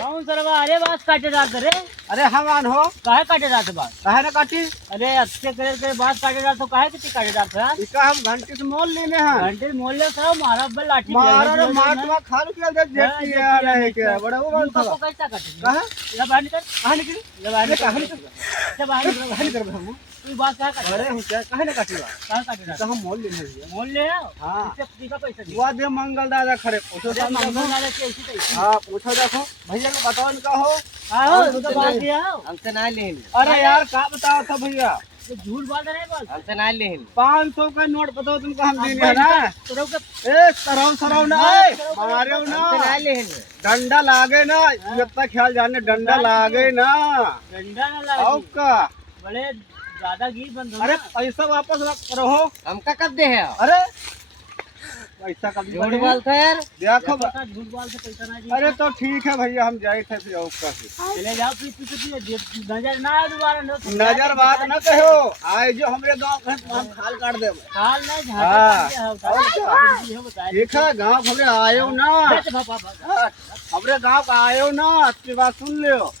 कौन सरवा अरे बात काटे जात रे। अरे हमान हो काहे काटे जात बात? काहे ना काटी अरे अच्छे करे के बात काटे जात तो काहे कितनी काटे जात है? इसका हम घंटे से मोल लेने हैं घंटे मोहल्ले साहब मारा बल लाठी मारा रे माटवा खाल के देख जेटी आ रहे के बड़ा वो बात को था कैसा काटे? कहा ये बाहर निकल, कहां निकली ये बाहर निकल, कहां ये बाहर निकल। कहां निकल हम तू बात क्या काटे? अरे हम क्या काहे ना काटी कहां काटे जात? तो हम मोल लेने हैं मोहल्ले आओ। हाँ। इससे कितना पैसा दिया? वो दे मंगल दादा खड़े पूछो अरे मंगल वाले के ऐसी कैसी? हां पूछो देखो भैया को बताओ इनका हो आओ तू तो बात दिया आओ। हमसे ना लेहिन, अरे यार का बताओ था भैया ये झूठ बोल रहे बोल। हमसे ना लेहिन। 500 का नोट बताओ तुमको हम देने है ना तो रुक ए सरव सरव ना ए मारे हमसे ना ना लेहिन। डंडा लागे ना इतना ख्याल जाने डंडा लागे ना डंडा ना आओ लगे। का बड़े दादागिरी बंद हो अरे ना। पैसा वापस रहो हमका कब दे है? अरे पैसा कभी झूठ बोलता है यार। देखो पता झूठ बोल से पैसा ना दी। अरे तो ठीक है भैया हम जाए थे फिर औका से चले जाओ फिर पीछे नजर ना आए दोबारा नो तो नजर बात न कहो आए जो हमरे गांव के हम खाल काट दे हाल नहीं हाँ। झाटा ये बताइए। ठीक है गांव हमरे आयो ना बैठ बाबा बाबा। हमरे गांव का आयो ना आपकी बात सुन लियो